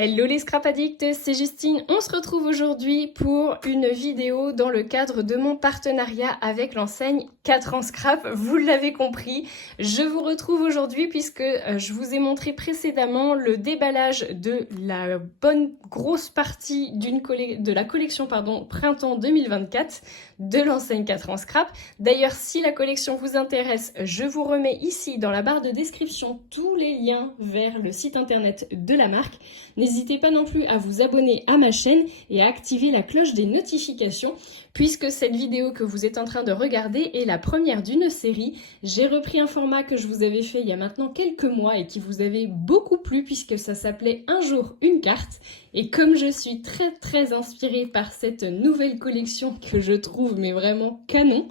Hello les scrap addicts, c'est Justine. On se retrouve aujourd'hui pour une vidéo dans le cadre de mon partenariat avec l'enseigne 4 ans scrap. Vous l'avez compris, je vous retrouve aujourd'hui puisque je vous ai montré précédemment le déballage de la bonne grosse partie de la collection printemps 2024 de l'enseigne 4 ans scrap. D'ailleurs, si la collection vous intéresse, je vous remets ici dans la barre de description tous les liens vers le site internet de la marque. N'hésitez pas non plus à vous abonner à ma chaîne et à activer la cloche des notifications puisque cette vidéo que vous êtes en train de regarder est la première d'une série. J'ai repris un format que je vous avais fait il y a maintenant quelques mois et qui vous avait beaucoup plu puisque ça s'appelait Un jour une carte. Et comme je suis très inspirée par cette nouvelle collection que je trouve mais vraiment canon,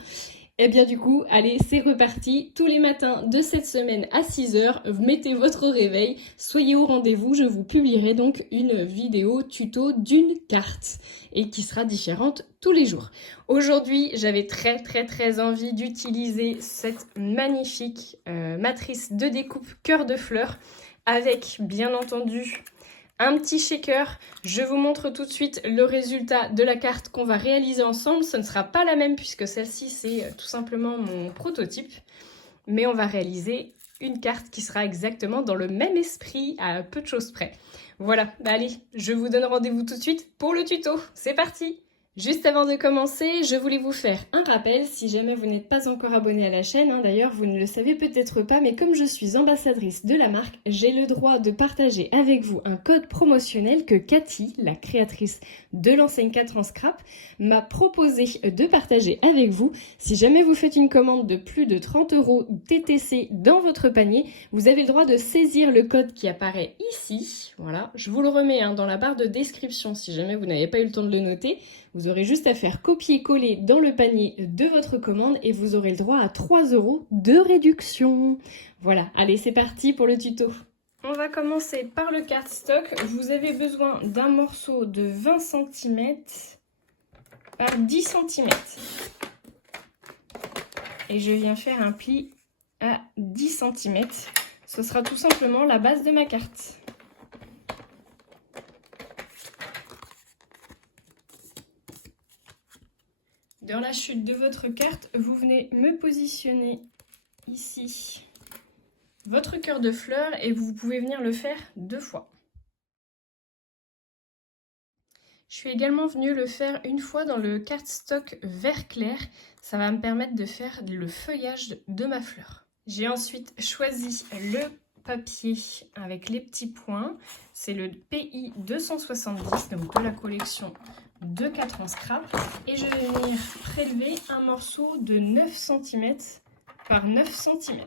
et bien du coup, allez, c'est reparti. Tous les matins de cette semaine à 6h, mettez votre réveil, soyez au rendez-vous. Je vous publierai donc une vidéo tuto d'une carte et qui sera différente tous les jours. Aujourd'hui, j'avais très envie d'utiliser cette magnifique matrice de découpe cœur de fleurs avec, bien entendu, un petit shaker. Je vous montre tout de suite le résultat de la carte qu'on va réaliser ensemble. Ce ne sera pas la même puisque celle-ci c'est tout simplement mon prototype. Mais on va réaliser une carte qui sera exactement dans le même esprit à peu de choses près. Voilà, allez, je vous donne rendez-vous tout de suite pour le tuto. C'est parti! Juste avant de commencer, je voulais vous faire un rappel, si jamais vous n'êtes pas encore abonné à la chaîne, d'ailleurs vous ne le savez peut-être pas, mais comme je suis ambassadrice de la marque, j'ai le droit de partager avec vous un code promotionnel que Cathy, la créatrice de l'enseigne 4 ans scrap, m'a proposé de partager avec vous. Si jamais vous faites une commande de plus de 30 € TTC dans votre panier, vous avez le droit de saisir le code qui apparaît ici. Voilà, je vous le remets dans la barre de description si jamais vous n'avez pas eu le temps de le noter. Vous aurez juste à faire copier-coller dans le panier de votre commande et vous aurez le droit à 3 € de réduction. Voilà, allez, c'est parti pour le tuto. On va commencer par le cardstock. Vous avez besoin d'un morceau de 20 cm par 10 cm. Et je viens faire un pli à 10 cm. Ce sera tout simplement la base de ma carte. Dans la chute de votre carte, vous venez me positionner ici votre cœur de fleur et vous pouvez venir le faire 2 fois. Je suis également venue le faire une fois dans le cardstock vert clair. Ça va me permettre de faire le feuillage de ma fleur. J'ai ensuite choisi le papier avec les petits points. C'est le PI 270, donc de la collection de 4 ans scrap. Et je vais venir prélever un morceau de 9 cm par 9 cm.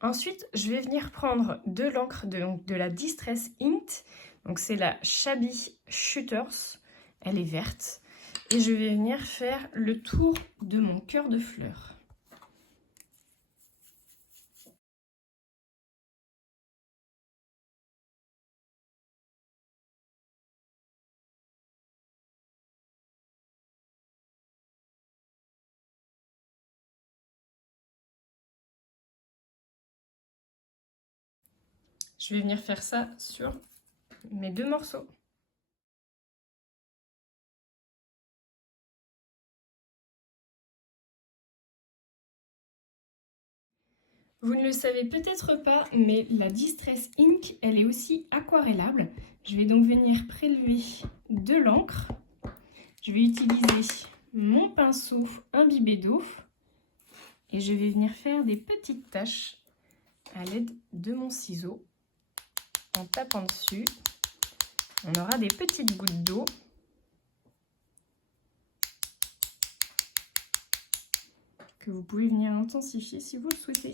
Ensuite, je vais venir prendre de l'encre de la Distress Ink. Donc c'est la Shabby Shooters. Elle est verte. Et je vais venir faire le tour de mon cœur de fleur. Je vais venir faire ça sur mes 2 morceaux. Vous ne le savez peut-être pas, mais la Distress Ink, elle est aussi aquarellable. Je vais donc venir prélever de l'encre. Je vais utiliser mon pinceau imbibé d'eau et je vais venir faire des petites taches à l'aide de mon ciseau. En tapant dessus, on aura des petites gouttes d'eau. Que vous pouvez venir intensifier si vous le souhaitez.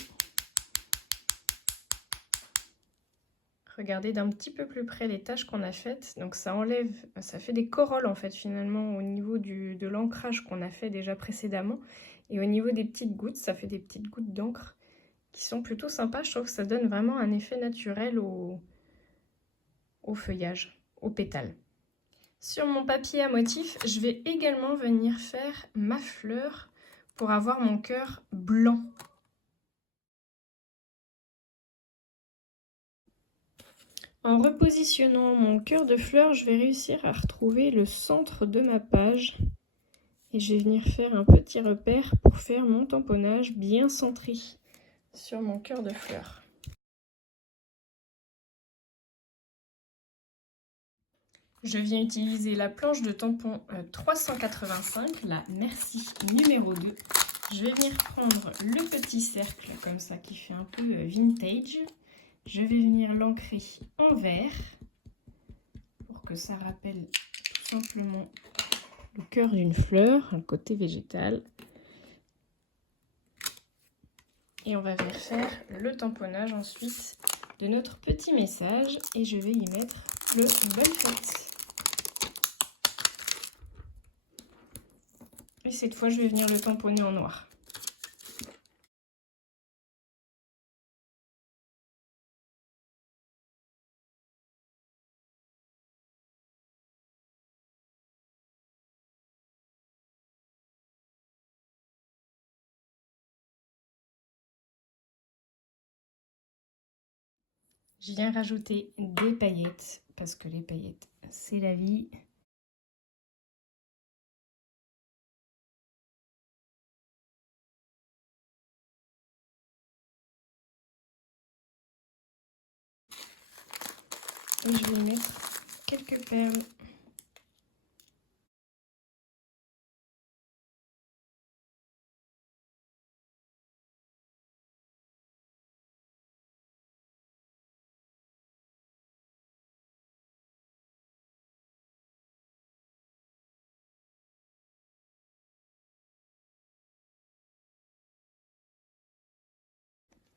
Regardez d'un petit peu plus près les taches qu'on a faites. Donc ça enlève, ça fait des corolles en fait finalement au niveau de l'ancrage qu'on a fait déjà précédemment. Et au niveau des petites gouttes, ça fait des petites gouttes d'encre qui sont plutôt sympas. Je trouve que ça donne vraiment un effet naturel au feuillage, aux pétales. Sur mon papier à motif, je vais également venir faire ma fleur pour avoir mon cœur blanc. En repositionnant mon cœur de fleurs, je vais réussir à retrouver le centre de ma page. Et je vais venir faire un petit repère pour faire mon tamponnage bien centré sur mon cœur de fleurs. Je viens utiliser la planche de tampon 385, la Merci numéro 2. Je vais venir prendre le petit cercle comme ça qui fait un peu vintage. Je vais venir l'ancrer en vert pour que ça rappelle tout simplement le cœur d'une fleur, un côté végétal. Et on va venir faire le tamponnage ensuite de notre petit message et je vais y mettre le bonne fête. Et cette fois, je vais venir le tamponner en noir. Je viens rajouter des paillettes parce que les paillettes, c'est la vie. Et je vais y mettre quelques perles.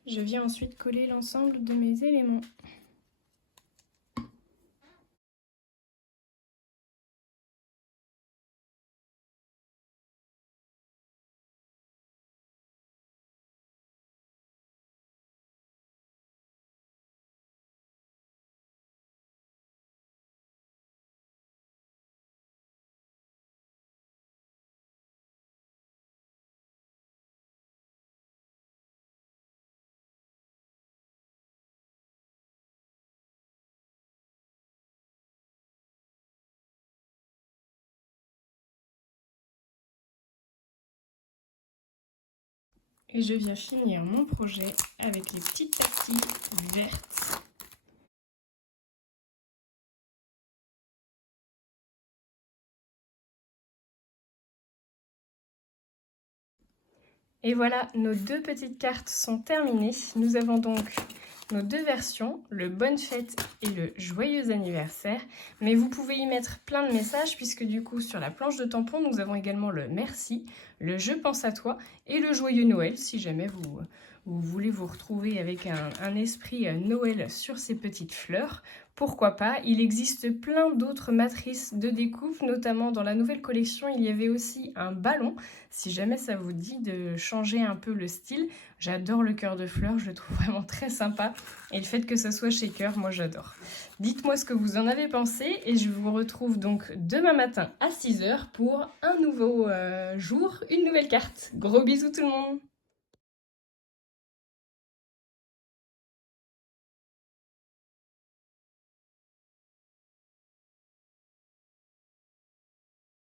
Je viens ensuite coller l'ensemble de mes éléments. Et je viens finir mon projet avec les petites pastilles vertes. Et voilà, nos deux petites cartes sont terminées. Nous avons donc nos deux versions, le Bonne Fête et le Joyeux Anniversaire. Mais vous pouvez y mettre plein de messages puisque du coup sur la planche de tampon, nous avons également le Merci, le Je pense à toi et le Joyeux Noël si jamais vous voulez vous retrouver avec un esprit Noël sur ces petites fleurs. Pourquoi pas? Il existe plein d'autres matrices de découpe, notamment dans la nouvelle collection, il y avait aussi un ballon. Si jamais ça vous dit de changer un peu le style, j'adore le cœur de fleurs, je le trouve vraiment très sympa. Et le fait que ça soit shaker, moi j'adore. Dites-moi ce que vous en avez pensé et je vous retrouve donc demain matin à 6 h pour un nouveau jour, une nouvelle carte. Gros bisous tout le monde!